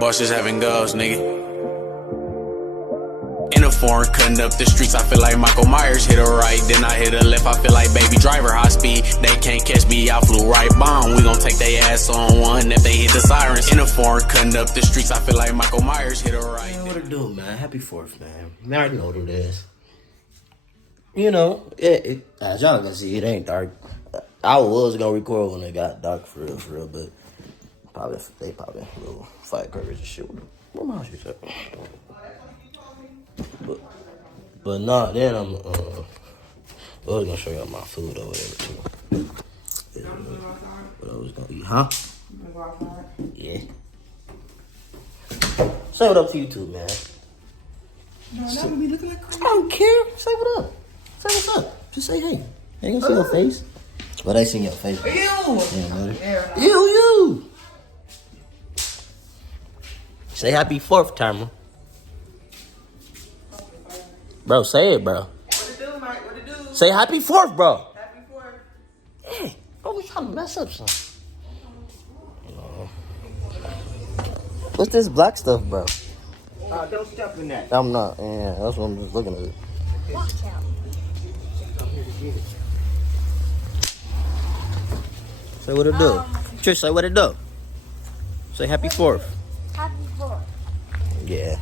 Boss just having goals, nigga. In a foreign, cutting up the streets, I feel like Michael Myers. Hit a right, then I hit a left, I feel like Baby Driver, high speed. They can't catch me, I flew right by 'em. We gon' take they ass on one if they hit the sirens. In a foreign, cutting up the streets, I feel like Michael Myers. Hit a right. Man, what it do, man? Happy 4th, man. I already know what it is. You know, as y'all can see, it ain't dark. I was gonna record when it got dark for real, but they probably a little firecrackers and shit. Where my house at? But nah, then I was gonna show y'all my food or whatever too. What I was gonna eat, huh? Yeah. Say what up to you too, man. No, that would be looking like crazy. I don't care. Say what up. Say what's up. Just say hey. They ain't gonna see your face. But they seen your face. Ew. Yeah, you. Say happy 4th, timer. Bro, say it, bro. What it do, Mike? What it do? Say happy 4th, bro. Happy 4th. Hey, bro, we trying to mess up something. What's this black stuff, bro? Don't step in that. I'm not. Yeah, that's what I'm just looking at. Watch out. Say what it do. Trish, say what it do. Say happy 4th. Happy 4th. Yeah.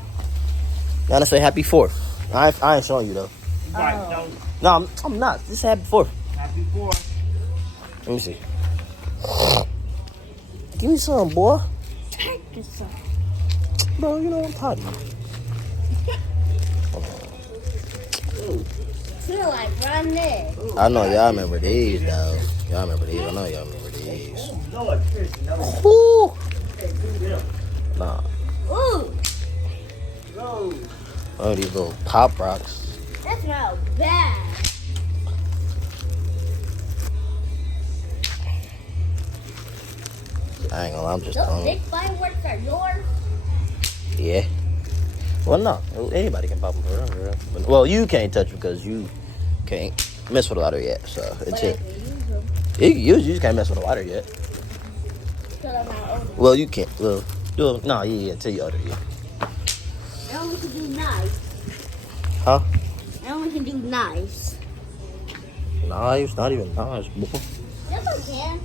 Now say happy 4th. I ain't showing you though. Right, don't. No, I'm not. This is happy 4th. Happy 4th. Let me see. Give me some, boy. Take this some. Bro, you know I'm tired of you. Feel like run there. I know y'all remember these, though. Y'all remember these. I know y'all remember these. Lord, Chris, no. Woo! Hey, do them. Nah. Ooh, Go. Oh, these little pop rocks. that smells bad. I ain't gonna lie, I'm just Those hungry. big fireworks are yours? Yeah. Well, no. Anybody can pop them for real. But, well, you can't touch them because you can't mess with the lighter yet. So, it's But I it. can use them. You just can't mess with the lighter yet. Till I'm not older. Well, you can't. Well, no, yeah, till you're older, yeah. I only can do knives. Huh? I only can do knives. Knives? Not even knives, boy. Yes, I can.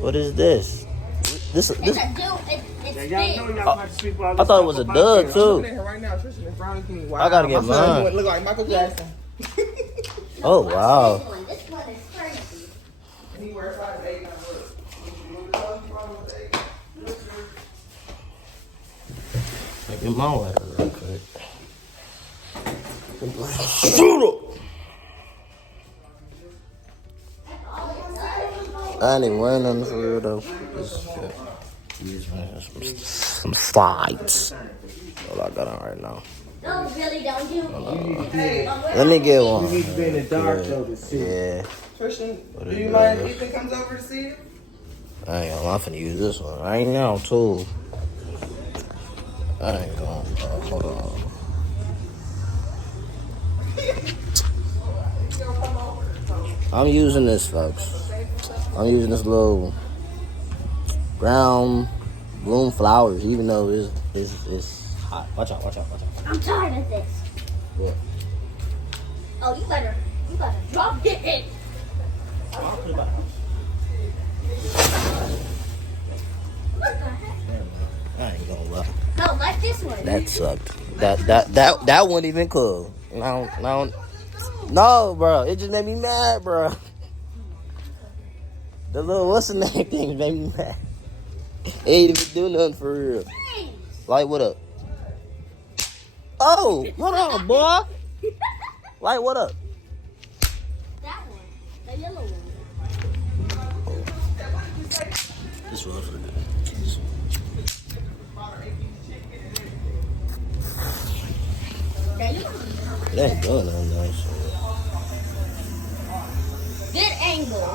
What is this? This. It's a dude. It's Yeah, big. y'all know y'all about to speak all this I thought it stuff was a about dud, this. too. I'm looking at her right now. Tristan is frowning at me. Wow. I gotta get My son mine. look like Michael Jackson. Oh, wow. This one is crazy. And he wears size 8 now. Look. Get my water real quick. Shoot up! I ain't even wearing nothing for real though. These some slides. All I got on right now. No, really don't do. Let me get one. You need to be in the dark though to see. Yeah. Tristan, What do is you that? mind if Ethan comes over to see you? I ain't gonna lie, I'm finna use this one right now too. I ain't gonna hold on. I'm using this, folks. I'm using this little ground bloom flowers, even though it's hot. Watch out. I'm tired of this. What? Oh, you better drop it. What the heck? I ain't gonna lie. No, like this one. That sucked. That wasn't even cool. No, bro. It just made me mad, bro. The little what's the name thing made me mad. It ain't even do nothing for real. Like, what up? Oh, hold on, boy. Like, what up? That one. The yellow one. This was for That yellow one. it ain't doing nothing nice. Good angle.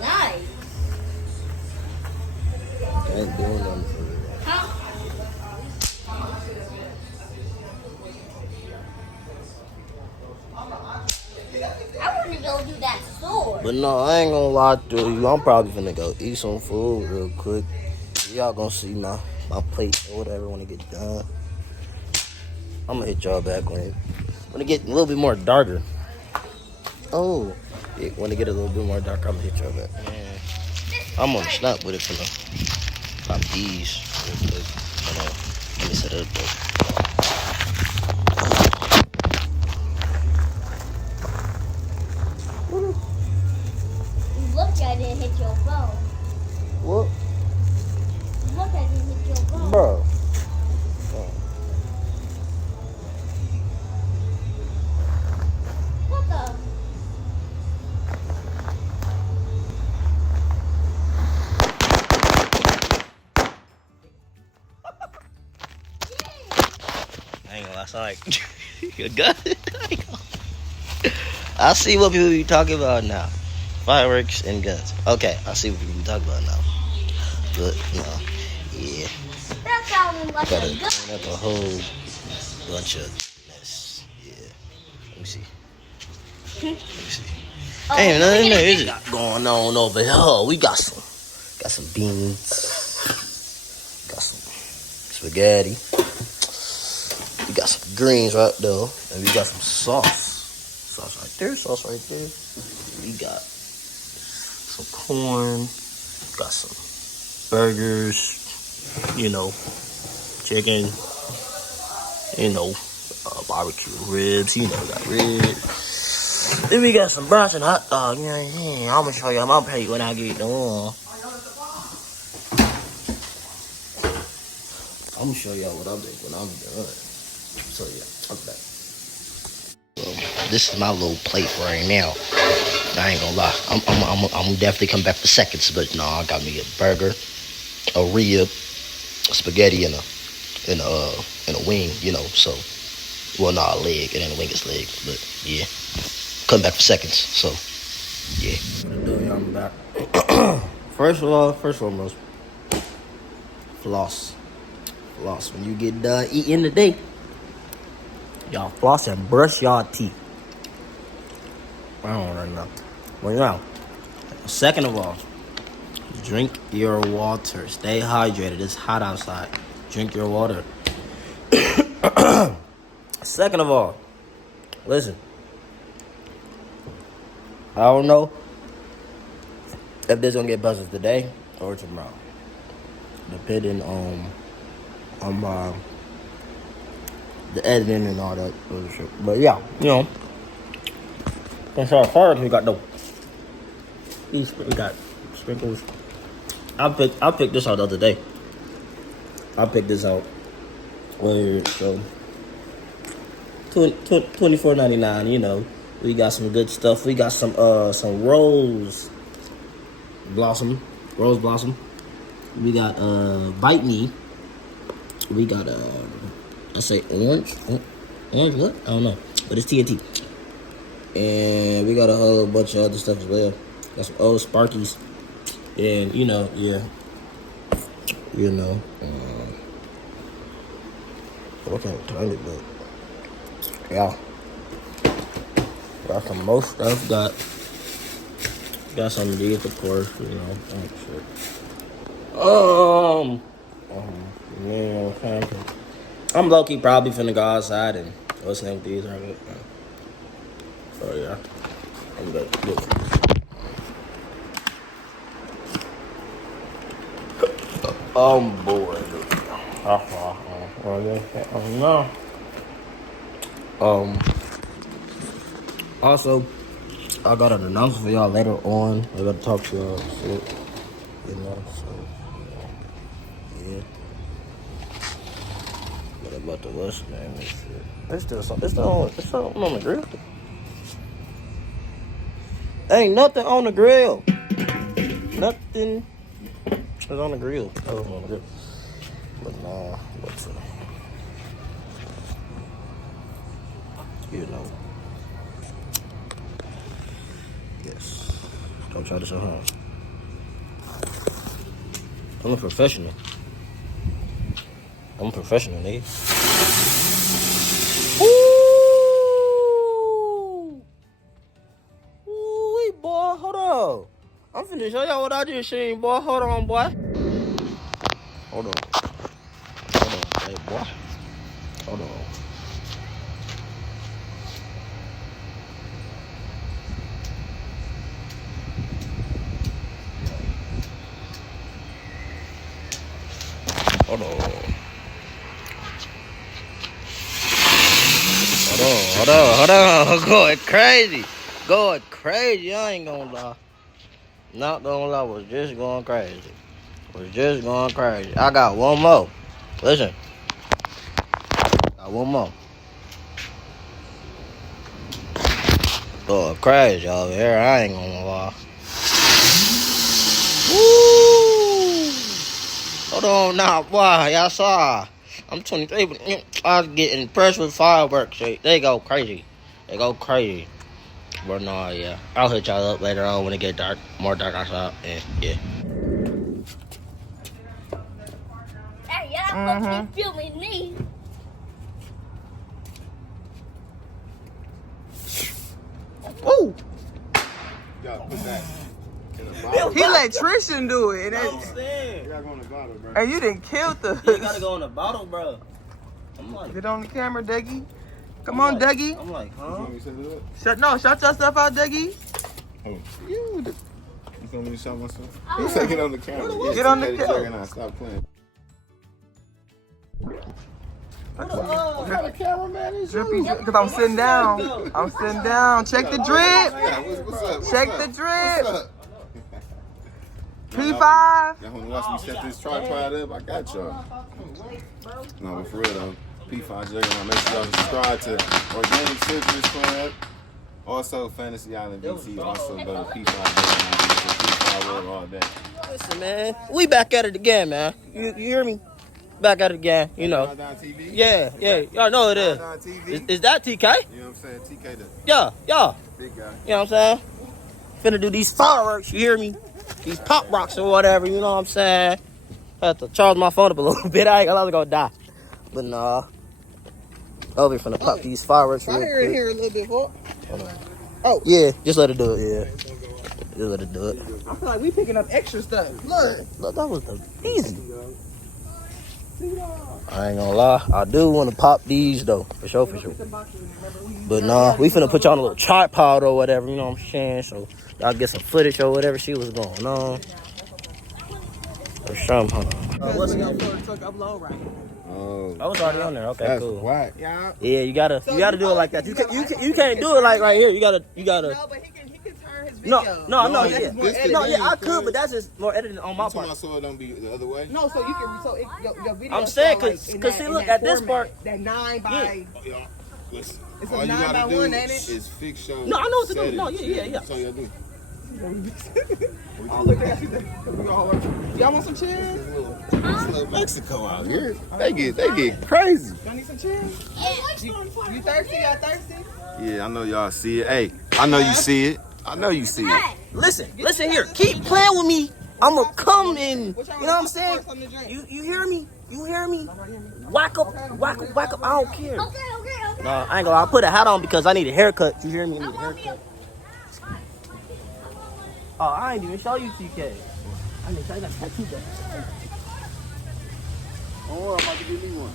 Nice. It ain't doing nothing for real. Huh? I want to go do that store. But no, I ain't gonna lie to you. I'm probably finna go eat some food real quick. Y'all gonna see my plate or whatever when it get done. I'm gonna hit y'all back when it get a little bit more darker. Oh, yeah, when it get a little bit more darker, I'm gonna hit y'all back. Man, I'm on the snap with it for now. Pop these real quick. Hold on. Let me set it up though. Look at it hit your phone. What? Look at it hit your phone. Bro. What the? I ain't gonna lie, sound like you got it. I see what people be talking about now. Fireworks and guns. Okay, I see what people be talking about now. But no, yeah. That sounded like Gotta a gun. clean up a whole bunch of mess. Yeah. Let me see. Let me see. Oh, Ain't look nothing at there it. is going on over here. Oh, we got some beans. Got some spaghetti. We got some greens right there. And we got some sauce. Sauce right there, sauce right there. We got some corn. Got some burgers. You know, chicken. You know, barbecue ribs. You know, got ribs. Then we got some brats and hot dog. You know what I'm saying? I'm gonna show you my plate when I get done. I'm gonna show y'all what I make when I'm done. So yeah, I'm back. Well, this is my little plate right now. I ain't gonna lie. I'm definitely come back for seconds, but no, I got me a burger, a rib, spaghetti, and a wing. You know, so well, not a leg. It ain't a wing, it's leg. But yeah, come back for seconds. So yeah. What I do, y'all? I'm back. First foremost, floss. Floss. When you get done eating today, y'all floss and brush y'all teeth. I don't really know. Well, now, second of all, drink your water. Stay hydrated. It's hot outside. Drink your water. Second of all, listen. I don't know if this gonna get buzzed today or tomorrow, depending on the editing and all that other shit. But yeah, you know, as far as we got we got sprinkles. I picked this out the other day. I picked this out where so $24.99. You know, we got some good stuff. We got some rose blossom. We got bite me. We got I say orange what? I don't know, but it's TNT. And we got a whole bunch of other stuff as well. Got some old Sparkies, and you know, what kind of time it, but yeah, got some more stuff. Got some of these, of course, you know. Oh shit. You know what I'm saying? I'm low-key probably finna go outside and listen with these right. So yeah, I'm good. I'm bored. No. Also, I got an announcement for y'all later on. I gotta talk to y'all shit. You know, so yeah. What about the what's name and shit? It's still on the grill. Ain't nothing on the grill. Nothing is on the grill. Oh, on the grill. But nah, what's you know. Yes. Don't try this at home. I'm a professional. Nigga. Ooh, boy, hold on. I'm finna show y'all what I just seen, boy. Hold on, boy. Hold on. Hold on, hey boy. Hold on. Hold on. Hold on. Going crazy. Going crazy. I ain't gonna lie. Not gonna lie, was just going crazy. I got one more. Listen. Got one more. Going crazy over here. I ain't gonna lie. Woo! Hold on now, boy. Y'all saw. I'm 23, but I was getting impressed with fireworks. They go crazy. But no, yeah. I'll hit y'all up later on when it get dark. More dark outside. And yeah. Hey, y'all supposed to be filming me. Woo! He let Trishan do it. I'm saying. You gotta go in the bottle, bro. And you didn't kill the. You gotta go in the bottle, bro. I'm like, Get on the camera, Dougie. Come on, Dougie. I'm like, You huh? want me to set it up? Shut yourself out, Dougie. You want me to shout myself? You say get on the camera. Get on the camera. camera. And I stop playing. What kind of cameraman is Drippy, because I'm sitting down. Check the drip. Yeah, what's up? Check the drip. What's up? P5. Y'all wanna watch me set this tripod up? I got y'all. No, but for real though, P5 Juggernaut. Make sure y'all subscribe to Organic Citrus Club. Also, Fantasy Island BT. Also, go to P5 Juggernaut. P5 World all day. Listen, man. We back at it again, man. You hear me? Back at it again, you know. TV? Yeah. Y'all know it is. TV? Is that TK? You know what I'm saying? TK the Yeah. big guy. You know what I'm saying? Finna do these fireworks, you hear me? These pop rocks or whatever, you know what I'm saying? I have to charge my phone up a little bit. I was gonna die. But nah. Over here finna pop these fireworks real quick. Here a little bit, boy. Oh. Yeah, just let it do it, yeah. Just let it do it. I feel like we picking up extra stuff. Look, that was easy. I ain't gonna lie. I do want to pop these, though. For sure. But nah, we finna put y'all on a little tripod or whatever, you know what I'm saying? So y'all get some footage or whatever, see what's going on. Or something. What's your truck upload right now? Oh, I was already on there. Okay, that's cool. whack. Yeah. Yeah, you gotta do it like that. You can't do it like right here. You gotta. No, but he can turn his video. No, No, yeah. that's more editing. No, yeah, I could, but that's just more editing on my You talking part. about so it don't be the other way? No, so you can your video. I'm saying, start, cause in see, that- look in that at this format, part. That 9 by. Oh, yeah. Listen, It's all a you 9 by gotta 1, do ain't it? is fix your No, I know what to do. settings. No, yeah. That's all you gotta do. Oh, look at that. Y'all want some chairs? It's little Mexico out here. They get crazy. Y'all need some chairs? You thirsty? Y'all thirsty? Yeah, I know y'all see it. Hey, I know you see it. I know you see it. Listen here. Keep playing with me. I'ma come in. You know What y'all what I'm saying? something to drink? You hear me? Whack up. I don't care. Okay. No, I ain't gonna. I'll put a hat on because I need a haircut. You hear me? I need a haircut. Oh, I ain't even show you TK. I need to show you that tattoo back. Don't worry, I'm about to give me one.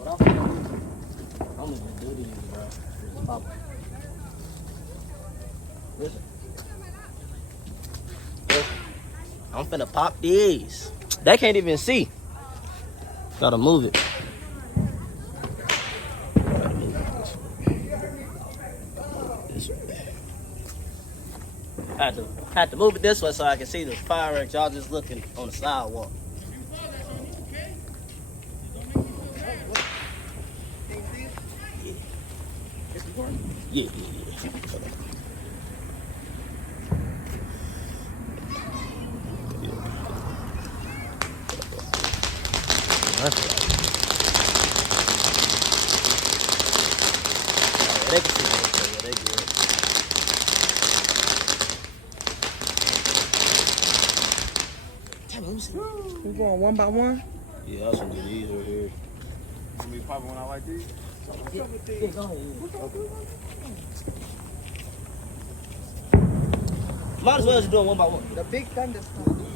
I'm gonna just do these, bro. Just pop it. Listen. I'm finna pop these. They can't even see. Gotta move it. Had to move it this way so I can see the fireworks. Y'all just looking on the sidewalk. Yeah. That's right. They can see it. They good. We going one by one? Yeah, I'll send you these right here. Let me pop one out like these. Yeah, go ahead. Might as well just do it one by one. The big thunderstorm.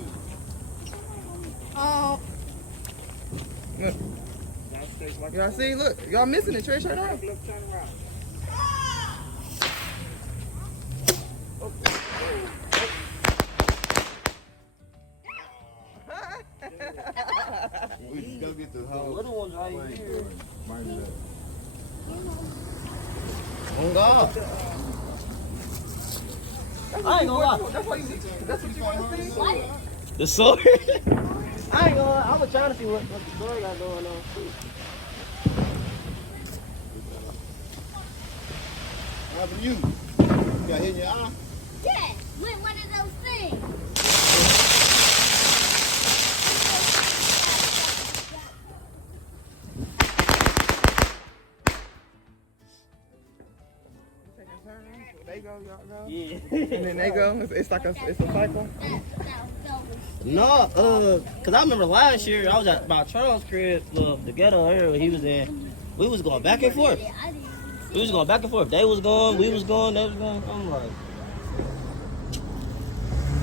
Look. Y'all see? Look. Y'all missing it. Trish, turn around. We just go get the whole. Little ones right here. Bring it up. Oh God. I ain't gonna lie. That's what you want to see? The sword? I ain't gonna lie. I was trying to see what the sword got going on. What happened to you? You got hit in your eye? Yeah, with one of those things. They go, y'all go. Yeah. And then they go. It's like it's a cycle. No, cause I remember last year I was at my Charles' crib, the ghetto area he was in. We was going back and forth. We was going back and forth. They was going, we was going, they was going. I'm like,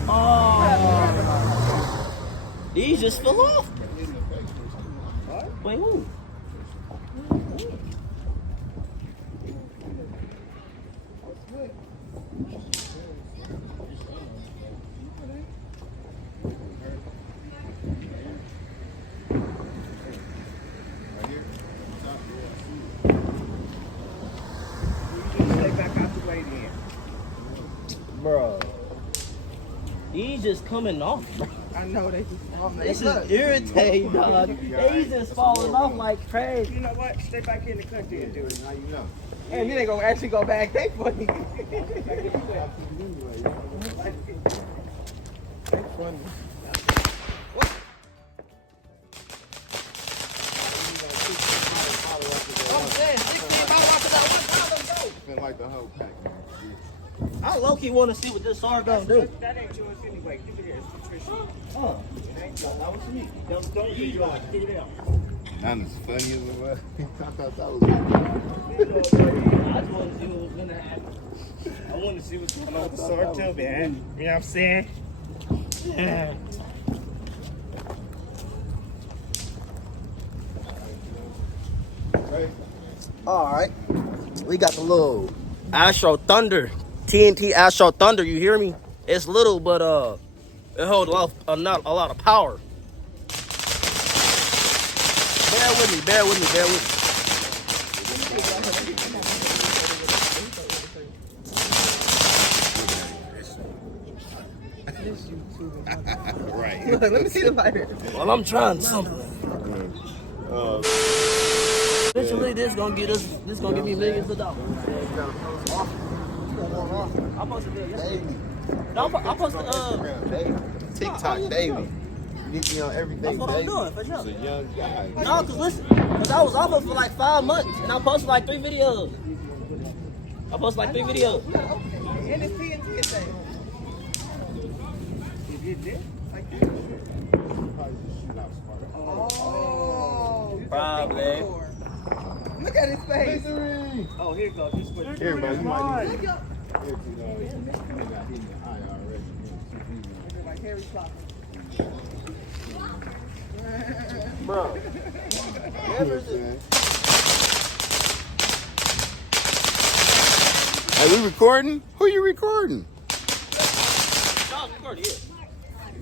oh, these just fell off. Wait, who? Bro, these just coming off. I know they just. This is irritating, dog. These just falling off like crazy. You know what? Stay back in the country and do it. How you know? And then they gonna actually go back. They funny. They funny. I'm saying 16 bottles after that one time, go. Feel like the whole pack. I low-key want to see what this sword gonna do. That ain't yours anyway. Keep it here. It's Patricia. Oh, that was me. Don't eat it. Keep it out. That was funny as well. I thought that was. I just want to see what was gonna happen. I want to see what's going on with the sword too, man. You know what I'm saying? Yeah. All right, we got the little Astro Thunder, TNT Astro Thunder. You hear me? It's little, but it holds not a lot of power. Bear with me. Right. Let me see the lighter. Well, I'm trying something. Eventually, this gonna get me millions of dollars. I'm supposed to do it yesterday. No, I'm supposed to TikTok daily. You need to be on everything. That's what I'm daily. doing, for sure. He's a young guy. No, cause listen, cause I was off it for like 5 months, and I posted like 3 videos. I posted like 3 videos. And it's TNT thing. You did this? Like this? Oh. Probably. Look at his face. Oh, here it goes. This way. Here, man, you might need Look at to. like Harry Potter. Bro. Hey, we recording? Who you recording?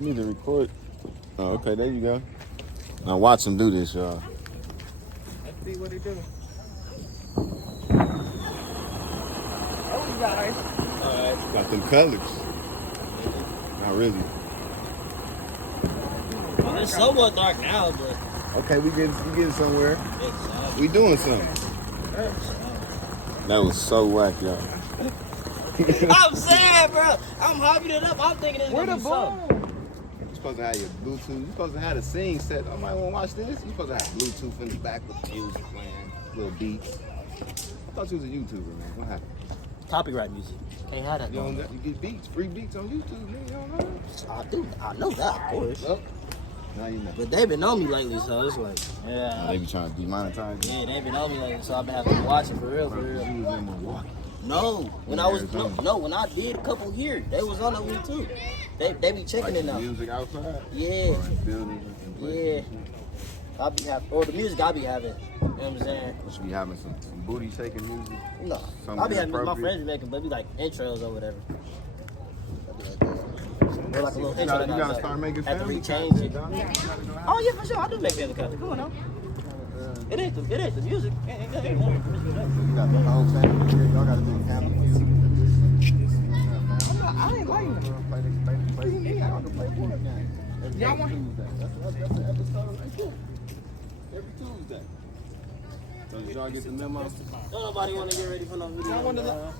You need to record. Oh, okay, there you go. Now watch him do this, y'all. Let's see what he do. Oh, guys. Alright. Got them colors. Not really. Well, it's somewhat dark now, but Okay, we getting somewhere. it's We doing something. That was so whack, y'all. I'm sad, bro. I'm hyping it up. I'm thinking it's Where gonna the be something. boom? You're supposed to have your Bluetooth. You're supposed to have the scene set. I might want to watch this. You're supposed to have Bluetooth in the back with music playing, little beats. I thought you was a YouTuber, man. What happened? Copyright music. Can't have that. You don't you get beats, free beats on YouTube, man. You don't know that? I do. I know that, of course. Well, Now you know. But they been on me lately, so it's like, yeah. They be trying to demonetize you. Yeah, they been on me lately, so I've been having to watch it for real, for real. You was in Milwaukee. No, when when I did a couple here, they was on that one too. They be checking it now. Music outside? Yeah. Or in buildings and Yeah. I be having, or the music I be having. You know what I'm saying? You should be having some booty shaking music. No, Something I be having my inappropriate. friends be making, but be like intros or whatever. Or like a little You intro. gotta start making have to family rechange content, it. dog. Oh yeah, for sure. I do make family content. Come on now. It ain't the music. You got the whole family here. Y'all gotta do family music. I ain't like that. What do you mean? I don't play board games. Y'all want That's an episode right there. Every Tuesday. So did y'all get the memo? Don't nobody want to get ready for no video.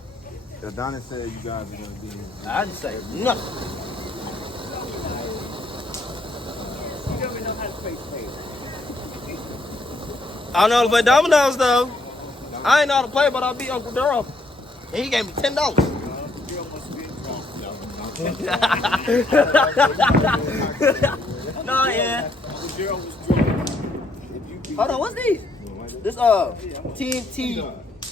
Adonis said you guys are gonna be here. I just say nothing. You never know how to play spades. I don't know how to play dominoes though. I ain't know how to play, but I beat Uncle Durham. And he gave me $10. No, yeah. Hold on, what's these? This TNT You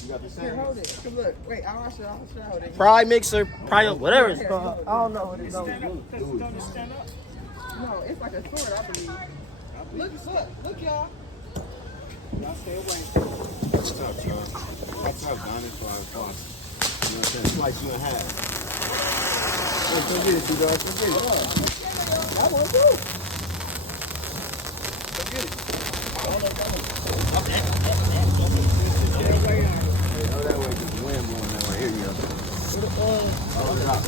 got the same. Hold it. Look, wait, I'll show hold it. Fry mixer, whatever it's called. I don't know what it's called. No, it's like a sword, I believe. Look, y'all. What's up, John? What's up, Adonis? You know what I'm saying? Slice you in half. Hey, come get it, you guys. Come get it. I want to. Hey, go that way, just the wind blowing that way. Here you go. Hold it up.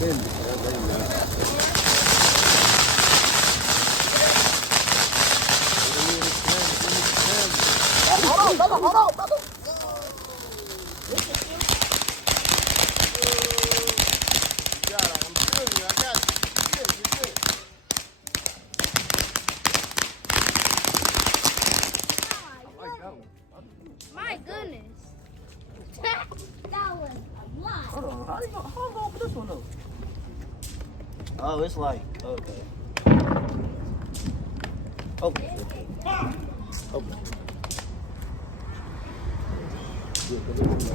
Bend it. There you go. Hold on, brother. My goodness. That was a lot. Hold on, how you gonna open this one though? Oh, it's like, okay. Open it. Open it.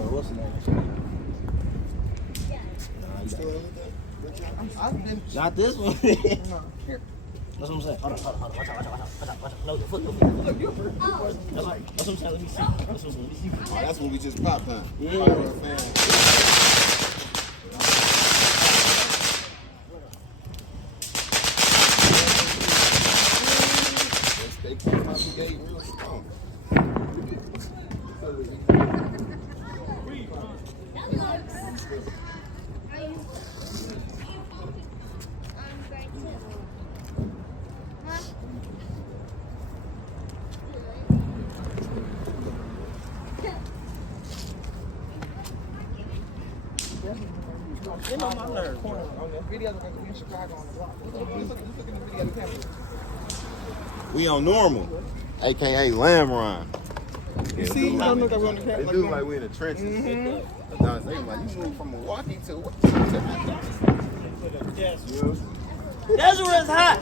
What's the name? Not this one. That's what I'm saying. Hold on. Watch out. No, your foot. That's what I'm saying. Let me see. Oh, that's when we just popped, huh? Yeah. They propagate real strong. Get on my nerves. On the video, like we in Chicago on the block. Look at the video of the camera. We on normal, aka Lamb Run. You see, you don't look like we're on the camera. They do like we in the trenches. Adonis, they like, you moved from Milwaukee to what? That's where it's hot.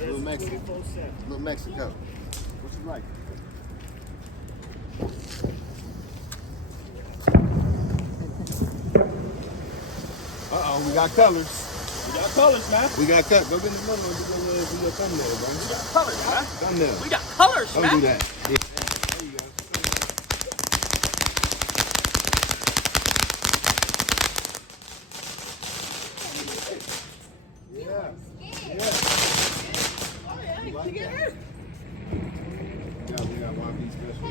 Little Mexico. What you like? We got colors. We got colors, man. We got cut. Go get in the middle and do your thumbnail, bro. We got colors, man. Thumbnail. We got colors, Don't man. do that. Yeah. There you go. We got one piece special.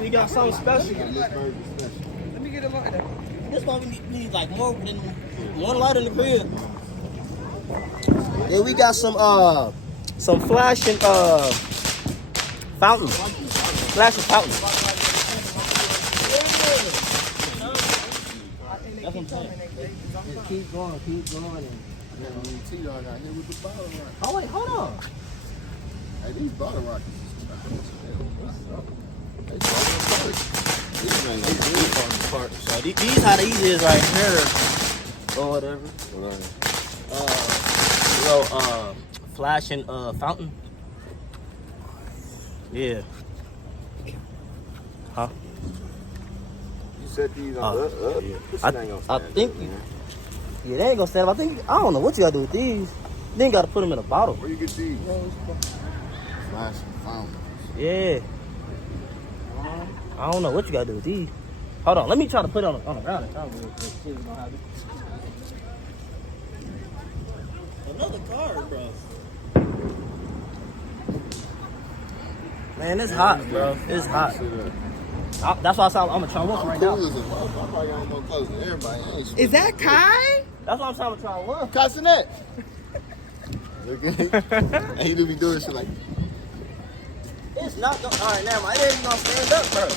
We got something special. We got Miss Burger special. Let me get a lighter. This one we need like more than one light in the crib. Then we got some flashing fountains. Flashing fountains. That's what I'm saying. Keep going. T-Dog out here with the bottle rocket. Oh wait, hold on. Hey, these bottle rockets. So these how the easy is right here. Or whatever. little flashing fountain. Yeah. Huh? You set these on up. This I shit ain't gonna I stand think up, you. man. Yeah, they ain't gonna stand up. I don't know what you gotta do with these. Then you gotta put them in a bottle. Where you get these? Flashing fountains. Yeah. I don't know what you gotta do with these. Hold on, let me try to put it on the ground and try to real quick. See what's gonna happen. Another card, bro. Man, it's hot, bro. It's hot. That's why I'm gonna try one right now. Cool as a motherfucker. I probably got more clothes than everybody. I ain't Is that Kai? That's why I'm trying to try one. Castanet. Okay. He do be doing shit like. It's not gonna. All right, now my head is gonna stand up, bro. I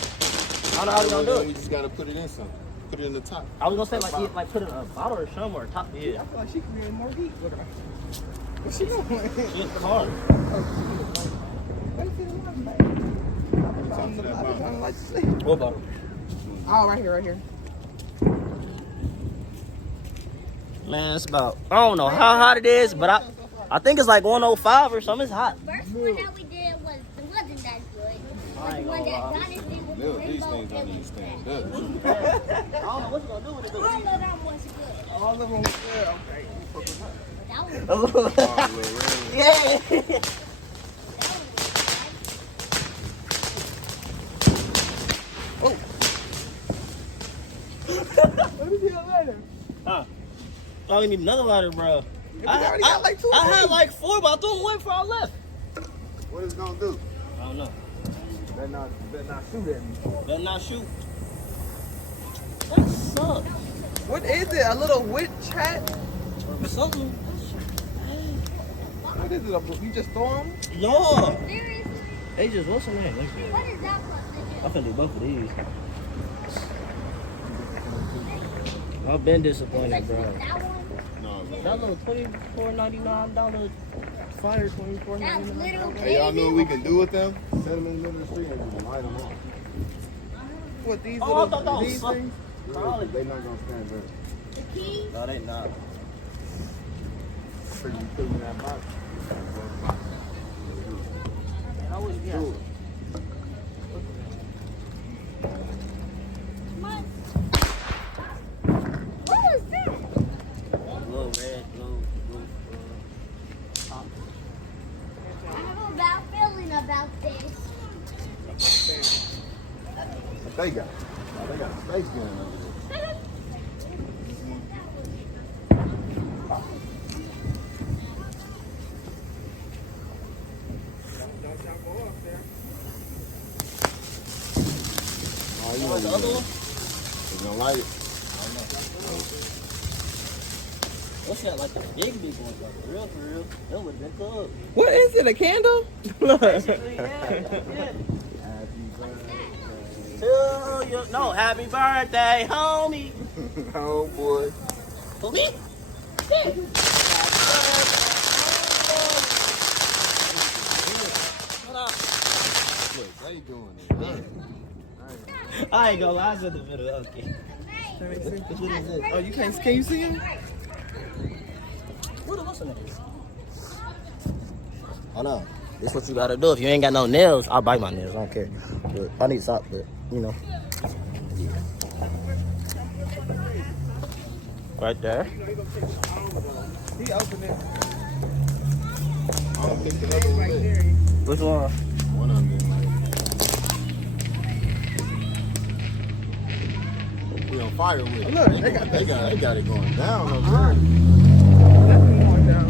don't know how we gonna do We it. just gotta put it in something. Put it in the top. I was gonna say like put it in a bottle or something or top. Yeah. I feel like she could be in more heat with her. What she doing? Shit, card. What bottle? Oh, right here, right here. Man, it's about. I don't know how hot it is, but I think it's like 105 or something. It's hot. First one that we did wasn't that good. But the one that Adonis did with the These rainbow, things don't even stand up. I don't know what you gonna do with it. all of them was good. All of them was good. Okay. That one was Oh, Yeah. Let me see a letter. Huh. Oh, we need another lighter, bro. already got like two I had things. like 4, but I threw them away before I left. what is it gonna do? I don't know. Better not shoot at me. Better not shoot. That sucks. What is it? A little witch hat? Something. What is it? You just throw them? No. seriously. They just, what's the name? What is that one? I finna do both of these. I've been disappointed, bro. That one? No, man. That little $24.99 fire, $24.99. That's little Hey, y'all know baby. what we can do with them? Set them in the middle of the street and just light them off. What, these Oh, I thought that little, was these something. things? They not gonna stand up. The key. No, they not. Pretty you put them in that box. How would you Do it. What was that? Little red, blue, top. I have a bad feeling about this. They got a space gun over there. Oh, you What's the other one? You gonna light it? What's that, like the big one? Like, for real? That would've been good. What is it? A candle? Look. Yeah. To you. No, happy birthday, homie. Oh boy. For me? Look, they doing it. I ain't gonna lie, I said the middle. Okay. Let me see. Which one is this? Oh, you can't. Can you see him? What's the name? Oh no. This what you gotta do. If you ain't got no nails, I'll bite my nails. I don't care. But I need socks, but you know. Right there. He opened it. I don't think the other one Right lit. there. Which one? One of them didn't light. We on fire with it. Look, they got it going down over there. Definitely going down.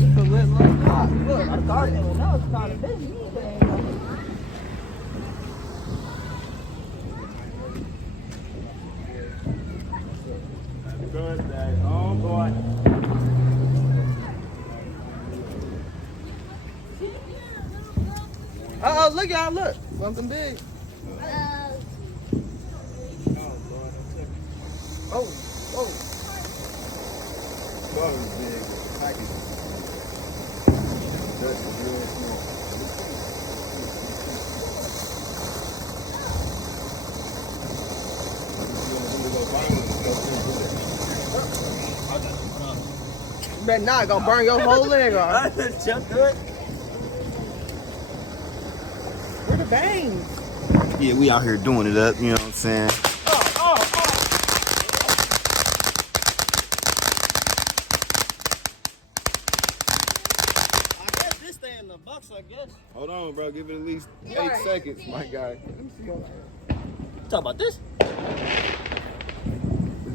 It's a lit little spot. Look. I started when I was kind of busy. Birthday. Oh boy. Uh-oh, look, y'all, look. Something big. Oh, oh. Bug is big. Package. That's real small. better not. Gonna burn your whole leg off. Jump through it. Where the bangs? Yeah, we out here doing it up, you know what I'm saying? I guess this stay in the box, I guess. Hold on, bro. Give it at least 8 seconds, my guy. Talk about this. It's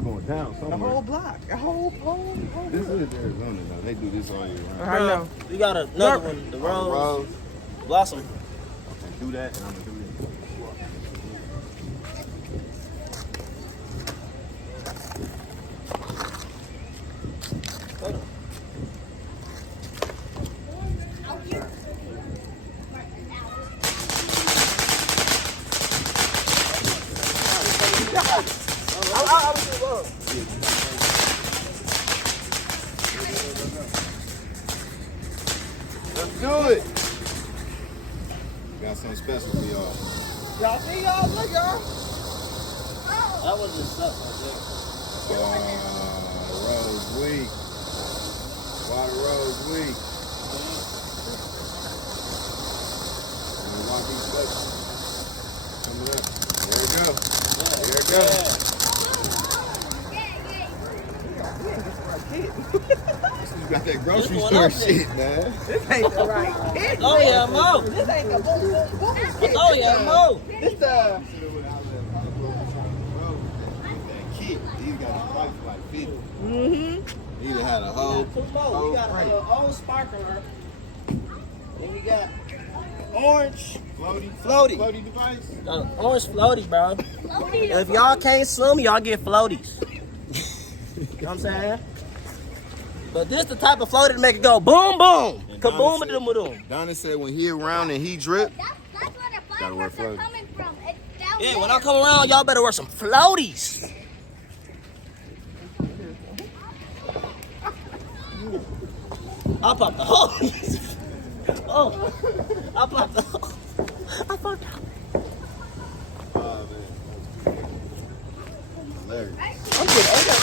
going down The somewhere. whole block. The whole This is Arizona, though. They do this all year round. I know. We got another one, the Rose Blossom. Okay, do that, and I'm gonna do this. Let's do it. Got something special for y'all. Y'all see y'all? Look, y'all. That was the stuff right Rose Week. Water Rose Week. Walk these steps. Coming up. There we go. There we go. You got that grocery store shit, man. This ain't the right kid. Oh yeah, Mo. This ain't the boom boom boom kid. Oh yeah, Mo. This the. That kit. He got a price for like 50. Mm-hmm. He done had a whole. We got an old sparkler. Then we got orange floaty. Floaty device. Got an orange floaty, bro. If y'all can't swim, y'all get floaties. You know what I'm saying? But this the type of floaty to make it go boom boom. Kaboom a doom doom. Donna said when he around and he drip. That's where the Gotta wear fireworks are floaties. coming from. It's down Yeah, there. when I come around, y'all better wear some floaties. I popped the hose. Oh, I popped the hose. I popped the hose. Oh man. Hilarious. I'm good. Okay.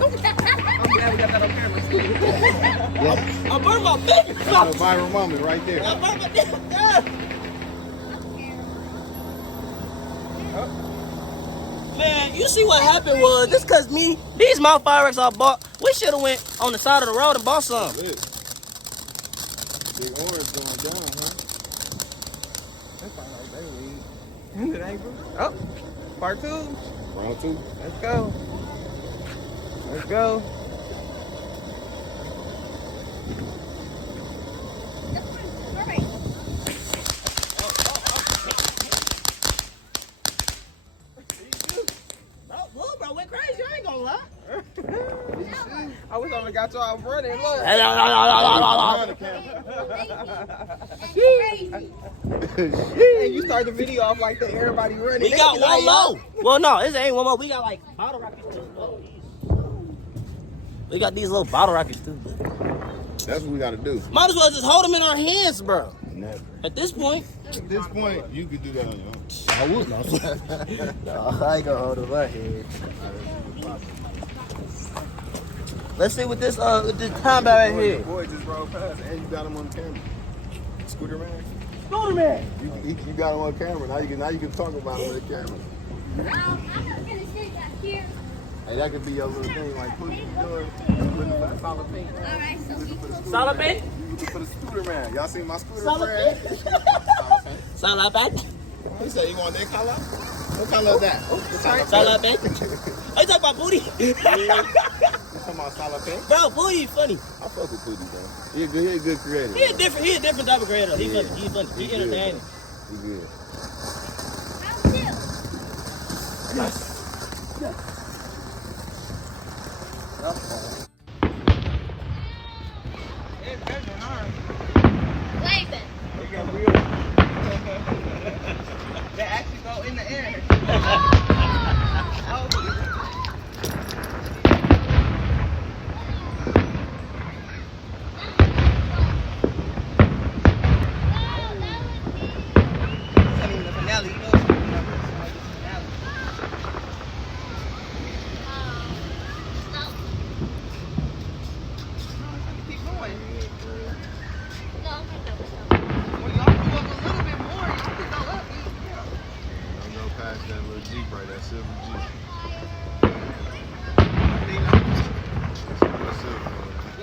I'm glad we got that on camera. I burned my finger. That's a viral moment right there. I burned my finger. Man, you see what happened was this cause these mouth fireworks I bought, we should have went on the side of the road and bought some. Look. Big orange going down, huh? It ain't good. Oh, part 2. Round 2. Let's go. Let's go. Bro, went crazy. I ain't gonna lie. I wish I would have got y'all running. Look. And you start the video off like that, everybody running. We got one low. Well, no, this ain't one more. We got like bottle rockets too. We got these little bottle rockets too. That's what we gotta do. Might as well just hold them in our hands, bro. Never. At this point. At this point, you could do that on your own. I would not. No, I ain't gonna hold them in my head. Let's see what this combat right Your here. boy just rolled past and you got him on camera. Scooter man. Scooter man. You got him on camera. Now you can talk about him on the camera. I'm not gonna sit back here. Hey, that could be your little thing, like push the door, looking for the solid pink. Alright, so we Solid pink? You looking for the scooter man. Y'all seen my scooter Solid friend? pink. Solid pink. He said, you want that color? What color is that? Solid pink. Are you talking about booty? You talking about solid pink? Bro, booty funny. I fuck with Pooty, though. He a good creator. He a different type of creator. He funny. He funny. He entertaining. He good. round 2. It's better than ours. Way better. They got wheels. They actually go in the air. Oh,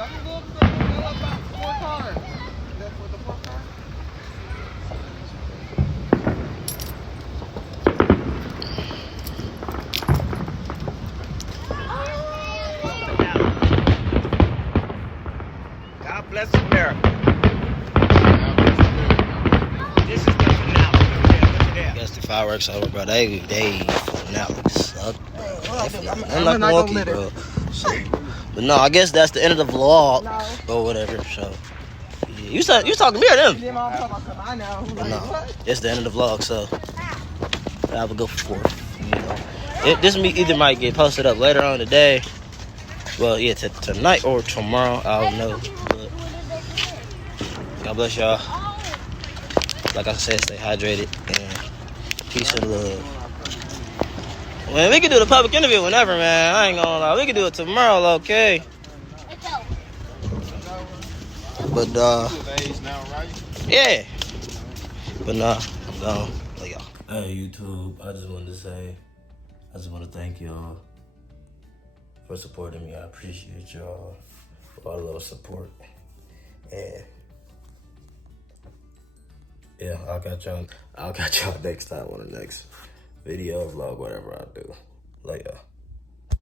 That's a little bit about 4 cars. That's what the 4 cars? God bless America. This is the finale. I guess the fireworks over, bro. They finale suck. I'm not gonna walk you, bro. So, but no, I guess that's the end of the vlog or whatever. So, yeah. You talking to me or them? I know. But no, it's the end of the vlog. So, have a good 4th. You know, this either might get posted up later on today. Well, yeah, tonight or tomorrow. I don't know. But God bless y'all. Like I said, stay hydrated and peace and love. Man, we can do the public interview whenever, man. I ain't gonna lie. We can do it tomorrow, okay? But, yeah. But, I'm gone. Love y'all. Hey, YouTube. I just want to thank y'all for supporting me. I appreciate y'all for all the little support. And, yeah, I'll catch y'all next time on the next video, vlog, whatever I do. Love y'all.